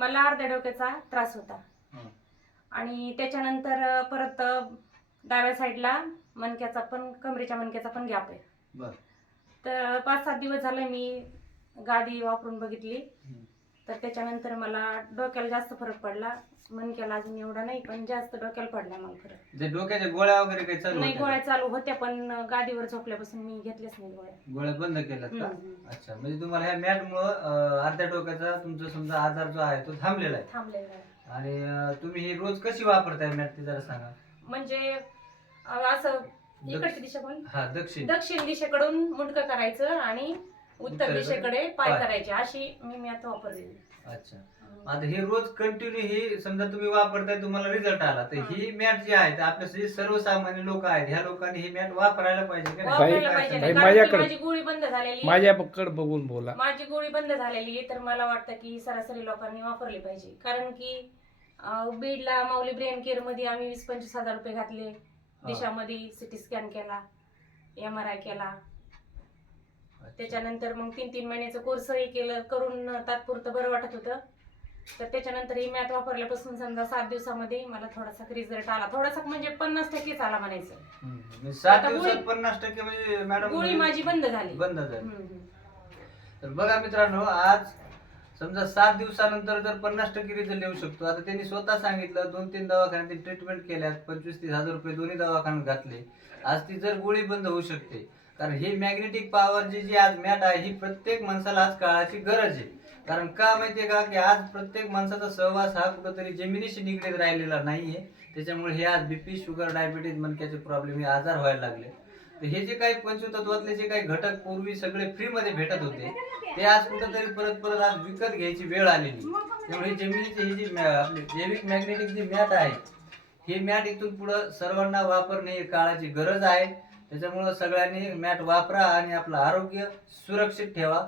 मला अर्ध्या डोक्याचा त्रास होता. आणि त्याच्यानंतर परत डाव्या साईडला मणक्याचा पण कमरेच्या मणक्याचा पण गॅप आहे तर पाच सात दिवस झाले मी गादी वापरून बघितली. तर त्याच्यानंतर मला डोक्याला जास्त फरक पडला. मणक्याला अजून एवढा नाही पण जास्त डोक्याला पडला मला फरक. जे डोक्याच्या गोळ्या वगैरे काही चालू नाही होत्या गोळ्या का? चालू होत्या पण गादीवर झोपल्यापासून मी घेतल्याच नाही गोळ्या. गोळ्या बंद केल्यात का? हम्म. अच्छा म्हणजे तुम्हाला ह्या मॅट मुळे अर्ध्या डोक्याचा तुमचा समजा आजार जो आहे तो थांबलेला आहे. थांबलेलं आहे. आणि अं, तुम्ही ही रोज कशी वापरताय मॅट ते जरा सांगा. म्हणजे अं, असं इकडची दिशा पण हा दक्षिण. दक्षिण दिशेकडून मुंडकं करायचं आणि उत्तर दिशेकडे पाय पाय. करायचे अशी मी मी आता वापरलेली अच्छा आता हे रोज कंटिन्यू ही समजा तुम्ही वापरताय तुम्हाला रिझल्ट आला तर हा. ही मॅट जी आहे ते आपल्या जे सर्वसामान्य लोक आहेत ह्या लोकांनी ही मॅट वापरायला पाहिजे का नाही? वापरायला पाहिजे सांगाल? कारण की माझ्याकडे- माझी गोळी बंद झालेली माझ्याकडे बघून बोला माझी गोळी बंद झालेली आहे, तर मला वाटतं की सरासरी लोकांनी वापरली पाहिजे कारण की अं, बीडला माऊली ब्रेन केअरमध्ये आम्ही वीस पंचवीस हजार रुपये घातले दिशामध्ये सिटी स्कॅन केला एम आर आय केला. त्याच्यानंतर मग तीन तीन महिन्याचं कोर्सही केलं करून तात्पुरतं बरं वाटत होतं. तर त्याच्यानंतर ही मॅथ वापरल्यापासून समजा सात दिवसामध्ये मला थोडासा रिझल्ट आला. थोडासा म्हणजे पन्नास टक्केच आला म्हणायचं. म्हणजे सात आता गोळी- दिवसात पन्नास टक्के म्हणजे मॅडम गोळी माझी बंद झाली. बंद झाली. हम्म, हम्म. तर बघा मित्रांनो आज समजा सात दिवसानंतर जर पन्नास टक्के रिझल्ट येऊ शकतो आता त्यांनी स्वतः सांगितलं दोन तीन दवाखान्यात ट्रीटमेंट केल्यात पंचवीस तीस हजार रुपये दोन्ही दवाखान्यात घातले. आज ती जर गोळी बंद होऊ शकते कारण ही मॅग्नेटिक पॉवर जी जी आज मॅट आहे ही प्रत्येक माणसाला आज काळाची गरज आहे. कारण का माहितीये का? की आज प्रत्येक माणसाचा सहवास हा कुठंतरी जमिनीशी निगडीत राहिलेला नाहीये. त्याच्यामुळे हे आज बीपी शुगर डायबिटीज मनक्याचे प्रॉब्लेम हे आजार व्हायला लागले. तर हे जे काही पंचतत्वातले जे काही घटक पूर्वी सगळे फ्री मध्ये भेटत होते ते आज कुठंतरी परत परत आज विकत घ्यायची वेळ आलेली. त्यामुळे जमिनीची ही जी मॅ- आपली जैविक मॅग्नेटिक जी मॅट आहे ही मॅट इथून पुढं सर्वांना वापरणे ही काळाची गरज आहे. त्याच्यामुळं सगळ्यांनी मॅट वापरा आणि आपलं आरोग्य सुरक्षित ठेवा.